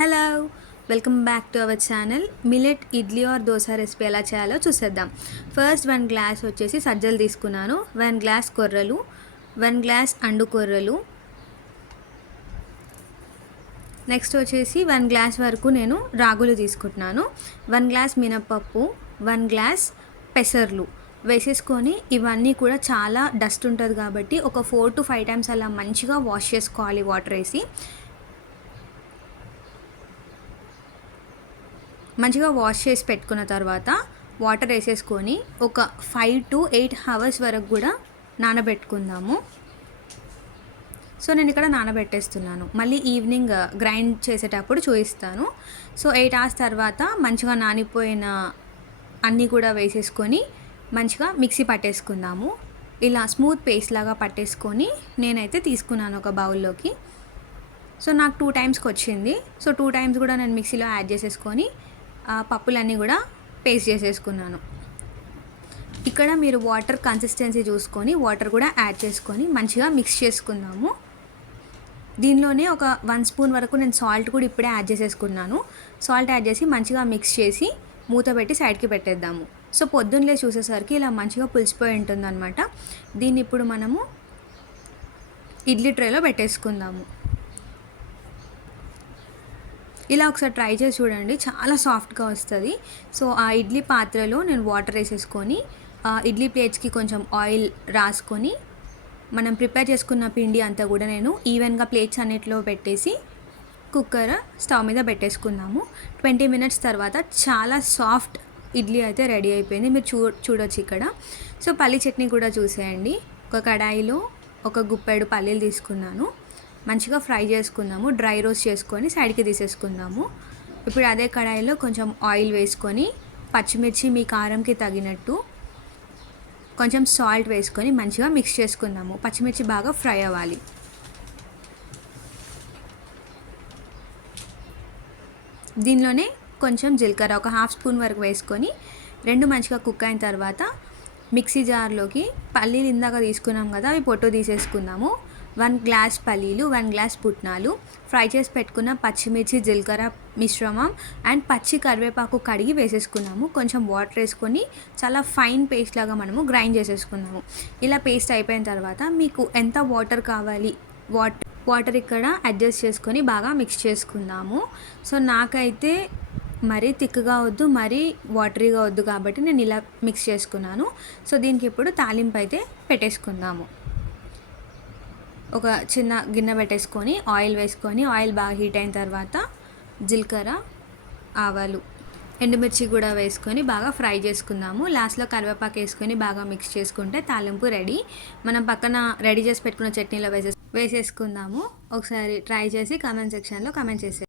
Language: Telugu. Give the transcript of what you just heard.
Hello, welcome back to our channel. Millet idli or dosa recipe ఎలా చేయాలో చూసేద్దాం. ఫస్ట్ 1 గ్లాస్ వచ్చేసి సజ్జలు తీసుకున్నాను, 1 గ్లాస్ కొర్రలు, 1 గ్లాస్ అండు కొర్రలు, నెక్స్ట్ వచ్చేసి 1 గ్లాస్ వరకు నేను రాగులు తీసుకుంటున్నాను, 1 గ్లాస్ మినపప్పు, 1 గ్లాస్ పెసర్లు వేసేసుకొని ఇవన్నీ కూడా చాలా డస్ట్ ఉంటుంది కాబట్టి ఒక 4 to 5 టైమ్స్ అలా మంచిగా వాష్ చేసుకోవాలి వాటర్ వేసి. మంచిగా వాష్ చేసి పెట్టుకున్న తర్వాత వాటర్ వేసేసుకొని ఒక 5 to 8 అవర్స్ వరకు కూడా నానబెట్టుకుందాము. సో నేను ఇక్కడ నానబెట్టేస్తున్నాను, మళ్ళీ ఈవినింగ్ గ్రైండ్ చేసేటప్పుడు చూపిస్తాను. సో 8 hours తర్వాత మంచిగా నానిపోయిన అన్నీ కూడా వేసేసుకొని మంచిగా మిక్సీ పట్టేసుకుందాము. ఇలా స్మూత్ పేస్ట్ లాగా పట్టేసుకొని నేనైతే తీసుకున్నాను ఒక బౌల్లోకి. సో నాకు 2 టైమ్స్కి వచ్చింది. సో 2 టైమ్స్ కూడా నేను మిక్సీలో యాడ్ చేసేసుకొని పప్పులన్నీ కూడా పేస్ట్ చేసేసుకున్నాను. ఇక్కడ మీరు వాటర్ కన్సిస్టెన్సీ చూసుకొని వాటర్ కూడా యాడ్ చేసుకొని మంచిగా మిక్స్ చేసుకుందాము. దీనిలోనే ఒక 1 స్పూన్ వరకు నేను సాల్ట్ కూడా ఇప్పుడే యాడ్ చేసేసుకున్నాను. సాల్ట్ యాడ్ చేసి మంచిగా మిక్స్ చేసి మూత పెట్టి సైడ్కి పెట్టేద్దాము. సో పొద్దున్నలే చూసేసరికి ఇలా మంచిగా పులిసిపోయి ఉంటుందన్నమాట. దీన్ని ఇప్పుడు మనము ఇడ్లీ ట్రేలో పెట్టేసుకుందాము. ఇలా ఒకసారి ట్రై చేసి చూడండి, చాలా సాఫ్ట్గా వస్తుంది. సో ఆ ఇడ్లీ పాత్రలో నేను వాటర్ వేసేసుకొని ఇడ్లీ ప్లేట్స్కి కొంచెం ఆయిల్ రాసుకొని మనం ప్రిపేర్ చేసుకున్న పిండి అంతా కూడా నేను ఈవెన్గా ప్లేట్స్ అన్నిటిలో పెట్టేసి కుక్కర్ స్టవ్ మీద పెట్టేసుకుందాము. 20 minutes తర్వాత చాలా సాఫ్ట్ ఇడ్లీ అయితే రెడీ అయిపోయింది. మీరు చూడొచ్చు ఇక్కడ. సో పల్లీ చట్నీ కూడా చూసేయండి. ఒక కడాయిలో ఒక గుప్పెడు పల్లీలు తీసుకున్నాను, మంచిగా ఫ్రై చేసుకుందాము. డ్రై రోస్ట్ చేసుకొని సైడ్కి తీసేసుకుందాము. ఇప్పుడు అదే కడాయిలో కొంచెం ఆయిల్ వేసుకొని పచ్చిమిర్చి మీ కారంకి తగినట్టు కొంచెం సాల్ట్ వేసుకొని మంచిగా మిక్స్ చేసుకుందాము. పచ్చిమిర్చి బాగా ఫ్రై అవ్వాలి. దీనిలోనే కొంచెం జీలకర్ర ఒక 1/2 స్పూన్ వరకు వేసుకొని రెండు మంచిగా కుక్ అయిన తర్వాత మిక్సీ జార్లోకి పల్లీలు ఇందాక తీసుకున్నాం కదా, అవి పొట్టు తీసేసుకుందాము. 1 గ్లాస్ పల్లీలు, 1 గ్లాస్ పుట్నాలు, ఫ్రై చేసి పెట్టుకున్న పచ్చిమిర్చి జీలకర్ర మిశ్రమం అండ్ పచ్చి కరివేపాకు కడిగి వేసేసుకున్నాము. కొంచెం వాటర్ వేసుకొని చాలా ఫైన్ పేస్ట్ లాగా మనము గ్రైండ్ చేసేసుకున్నాము. ఇలా పేస్ట్ అయిపోయిన తర్వాత మీకు ఎంత వాటర్ కావాలి వాటర్ ఇక్కడ అడ్జస్ట్ చేసుకొని బాగా మిక్స్ చేసుకుందాము. సో నాకైతే మరీ థిక్గా వద్దు, మరీ వాటరీగా వద్దు కాబట్టి నేను ఇలా మిక్స్ చేసుకున్నాను. సో దీనికి ఇప్పుడు తాలింపు అయితే పెట్టేసుకుందాము. ఒక చిన్న గిన్నె పెట్టేసుకొని ఆయిల్ వేసుకొని ఆయిల్ బాగా హీట్ అయిన తర్వాత జీలకర్ర, ఆవాలు, ఎండుమిర్చి కూడా వేసుకొని బాగా ఫ్రై చేసుకుందాము. లాస్ట్లో కరివేపాకు వేసుకొని బాగా మిక్స్ చేసుకుంటే తాలింపు రెడీ. మనం పక్కన రెడీ చేసి పెట్టుకున్న చట్నీలో వేసేసుకుందాము. ఒకసారి ట్రై చేసి కామెంట్ సెక్షన్లో కామెంట్ చేసేయండి.